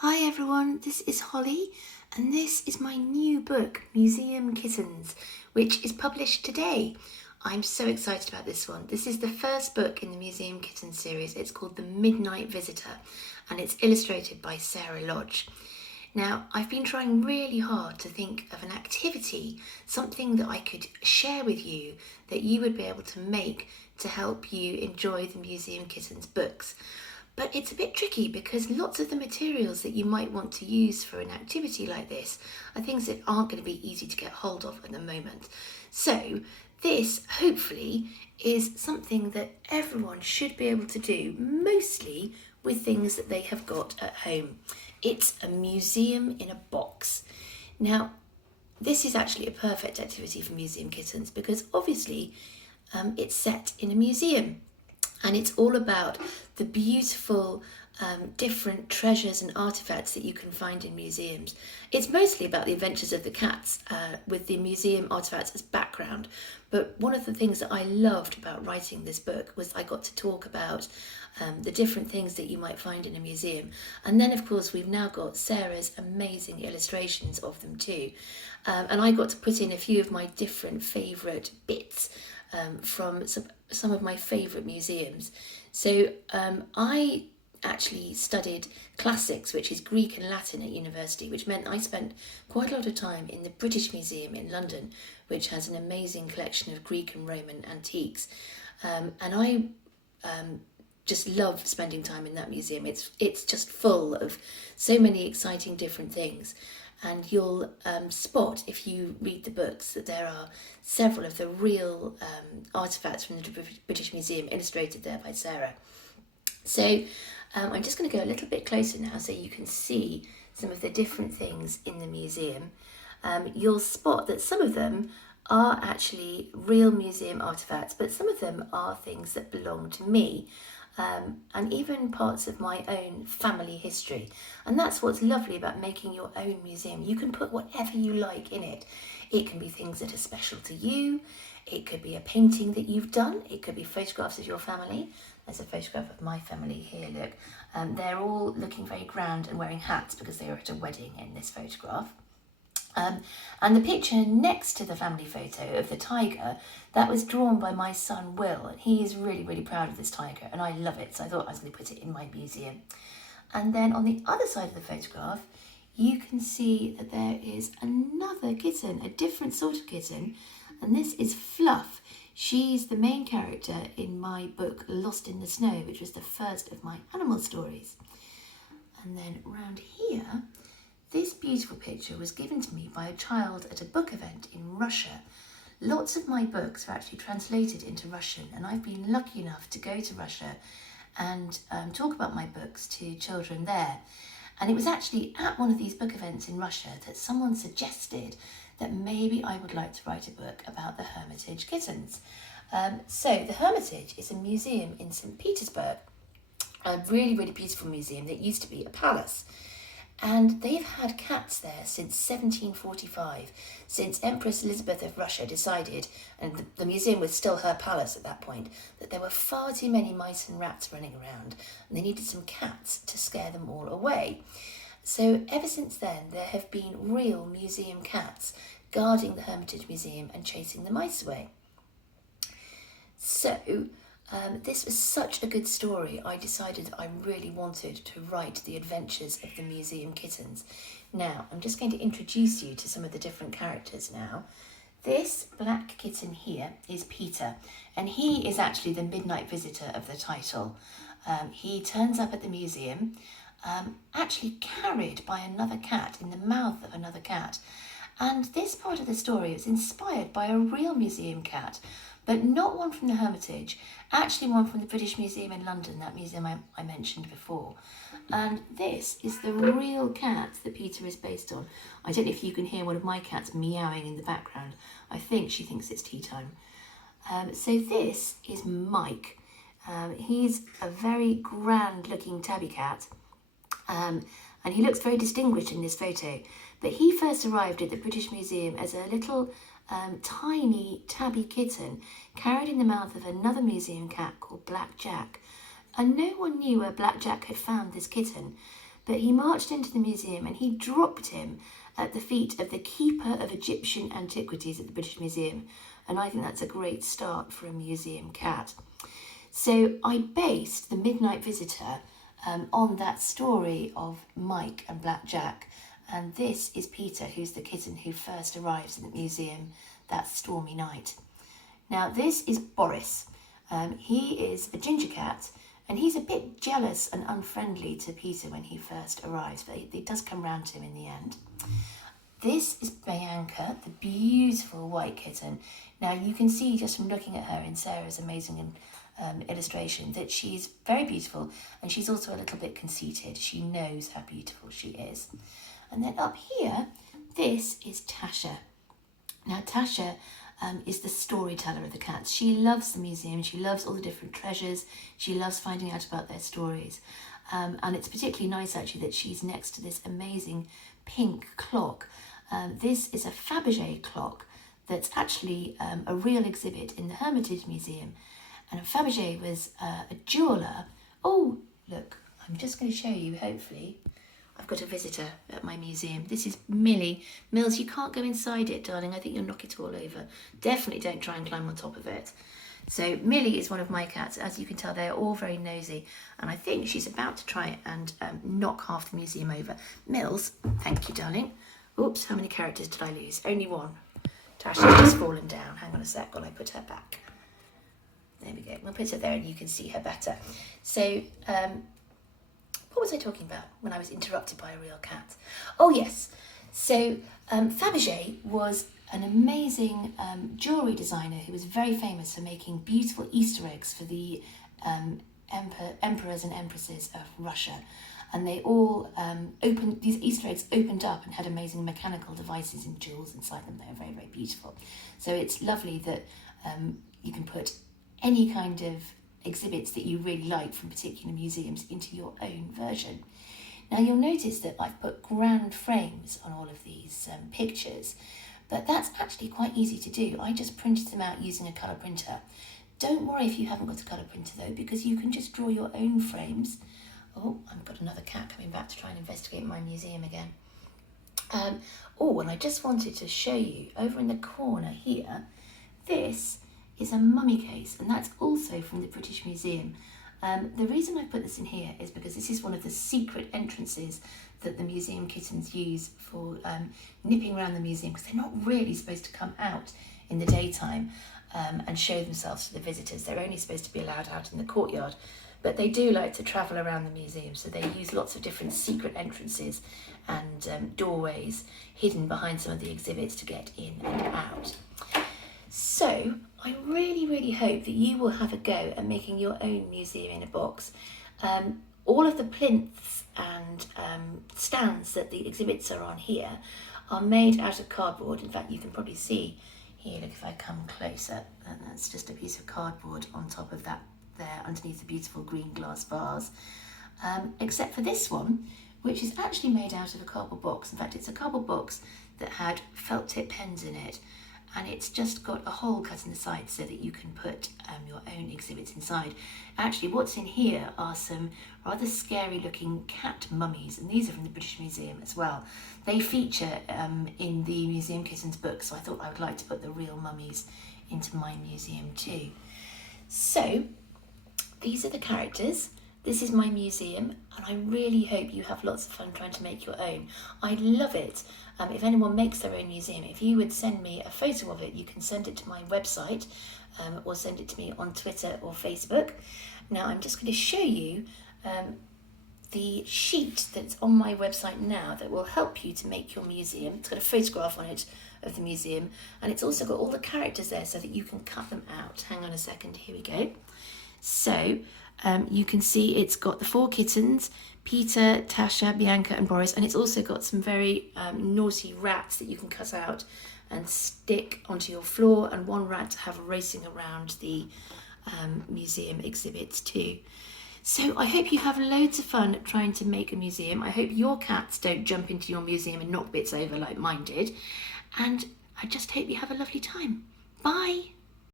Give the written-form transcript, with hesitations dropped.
Hi everyone, this is Holly and this is my new book, Museum Kittens, which is published today. I'm so excited about this one. This is the first book in the Museum Kittens series. It's called The Midnight Visitor and it's illustrated by Sarah Lodge. Now, I've been trying really hard to think of an activity, something that I could share with you that you would be able to make to help you enjoy the Museum Kittens books. But it's a bit tricky because lots of the materials that you might want to use for an activity like this are things that aren't going to be easy to get hold of at the moment. So this, hopefully, is something that everyone should be able to do, mostly with things that they have got at home. It's a museum in a box. Now, this is actually a perfect activity for Museum Kittens because obviously it's set in a museum. And it's all about the beautiful different treasures and artifacts that you can find in museums. It's mostly about the adventures of the cats with the museum artifacts as background. But one of the things that I loved about writing this book was I got to talk about the different things that you might find in a museum. And then, of course, we've now got Sarah's amazing illustrations of them too. And I got to put in a few of my different favourite bits from some of my favourite museums. So I actually studied classics, which is Greek and Latin at university, which meant I spent quite a lot of time in the British Museum in London, which has an amazing collection of Greek and Roman antiques. And I just love spending time in that museum. It's just full of so many exciting different things. And you'll spot, if you read the books, that there are several of the real artefacts from the British Museum illustrated there by Sarah. So I'm just going to go a little bit closer now so you can see some of the different things in the museum. You'll spot that some of them are actually real museum artefacts, but some of them are things that belong to me. And even parts of my own family history. And that's what's lovely about making your own museum. You can put whatever you like in it. It can be things that are special to you. It could be a painting that you've done. It could be photographs of your family. There's a photograph of my family here, look. They're all looking very grand and wearing hats because they were at a wedding in this photograph. And the picture next to the family photo of the tiger, that was drawn by my son Will, and he is really, really proud of this tiger, and I love it, so I thought I was going to put it in my museum. And then on the other side of the photograph, you can see that there is another kitten, a different sort of kitten, and this is Fluff. She's the main character in my book Lost in the Snow, which was the first of my animal stories. And then around here, this beautiful picture was given to me by a child at a book event in Russia. Lots of my books are actually translated into Russian, and I've been lucky enough to go to Russia and talk about my books to children there. And it was actually at one of these book events in Russia that someone suggested that maybe I would like to write a book about the Hermitage kittens. So the Hermitage is a museum in St. Petersburg, a really, really beautiful museum that used to be a palace. And they've had cats there since 1745, since Empress Elizabeth of Russia decided, and the museum was still her palace at that point, that there were far too many mice and rats running around, and they needed some cats to scare them all away. So ever since then, there have been real museum cats guarding the Hermitage Museum and chasing the mice away. So this was such a good story, I decided I really wanted to write the adventures of the museum kittens. Now, I'm just going to introduce you to some of the different characters now. This black kitten here is Peter, and he is actually the midnight visitor of the title. He turns up at the museum, actually carried by another cat, in the mouth of another cat. And this part of the story is inspired by a real museum cat, but not one from the Hermitage, actually one from the British Museum in London, that museum I mentioned before. And this is the real cat that Peter is based on. I don't know if you can hear one of my cats meowing in the background. I think she thinks it's tea time. So this is Mike. He's a very grand looking tabby cat. And he looks very distinguished in this photo. But he first arrived at the British Museum as a little tiny tabby kitten carried in the mouth of another museum cat called Black Jack. And no one knew where Black Jack had found this kitten, but he marched into the museum and he dropped him at the feet of the keeper of Egyptian antiquities at the British Museum. And I think that's a great start for a museum cat. So I based The Midnight Visitor on that story of Mike and Black Jack. And this is Peter, who's the kitten who first arrives in the museum that stormy night. Now this is Boris. He is a ginger cat, and he's a bit jealous and unfriendly to Peter when he first arrives, but it does come round to him in the end. This is Bianca, the beautiful white kitten. Now you can see just from looking at her in Sarah's amazing illustration that she's very beautiful, and she's also a little bit conceited. She knows how beautiful she is. And then up here, this is Tasha. Now Tasha is the storyteller of the cats. She loves the museum, she loves all the different treasures, she loves finding out about their stories. And it's particularly nice actually that she's next to this amazing pink clock. This is a Fabergé clock that's actually a real exhibit in the Hermitage Museum. And Fabergé was a jeweller. Oh, look, I'm just going to show you, hopefully. I've got a visitor at my museum. This is Millie. Mills, you can't go inside it, darling. I think you'll knock it all over. Definitely don't try and climb on top of it. So Millie is one of my cats. As you can tell, they're all very nosy. And I think she's about to try and knock half the museum over. Mills, thank you, darling. Oops, how many characters did I lose? Only one. Tasha's just fallen down. Hang on a sec while I put her back. There we go. We'll put her there and you can see her better. So, what was I talking about when I was interrupted by a real cat? Oh yes, so Fabergé was an amazing jewellery designer who was very famous for making beautiful Easter eggs for the emperors and empresses of Russia. And they all these Easter eggs opened up and had amazing mechanical devices and jewels inside them. They were very, very beautiful. So it's lovely that you can put any kind of exhibits that you really like from particular museums into your own version. Now you'll notice that I've put ground frames on all of these pictures, but that's actually quite easy to do. I just printed them out using a colour printer. Don't worry if you haven't got a colour printer though, because you can just draw your own frames. Oh, I've got another cat coming back to try and investigate my museum again. Oh, and I just wanted to show you over in the corner here, this is a mummy case, and that's also from the British Museum. The reason I put this in here is because this is one of the secret entrances that the museum kittens use for nipping around the museum, because they're not really supposed to come out in the daytime and show themselves to the visitors. They're only supposed to be allowed out in the courtyard, but they do like to travel around the museum, so they use lots of different secret entrances and doorways hidden behind some of the exhibits to get in and out. So I really, really hope that you will have a go at making your own museum in a box. All of the plinths and stands that the exhibits are on here are made out of cardboard. In fact, you can probably see here, look if I come closer, and that's just a piece of cardboard on top of that there underneath the beautiful green glass vase. Except for this one, which is actually made out of a cardboard box. In fact, it's a cardboard box that had felt tip pens in it, and it's just got a hole cut in the side so that you can put your own exhibits inside. Actually, what's in here are some rather scary looking cat mummies, and these are from the British Museum as well. They feature in the Museum Kittens book, so I thought I would like to put the real mummies into my museum too. So these are the characters. This is my museum, and I really hope you have lots of fun trying to make your own. I'd love it if anyone makes their own museum. If you would send me a photo of it, you can send it to my website or send it to me on Twitter or Facebook. Now I'm just going to show you the sheet that's on my website now that will help you to make your museum. It's got a photograph on it of the museum, and it's also got all the characters there so that you can cut them out. Hang on a second, here we go. So you can see it's got the 4 kittens, Peter, Tasha, Bianca and Boris, and it's also got some very naughty rats that you can cut out and stick onto your floor, and one rat to have racing around the museum exhibits too. So I hope you have loads of fun trying to make a museum. I hope your cats don't jump into your museum and knock bits over like mine did, and I just hope you have a lovely time. Bye!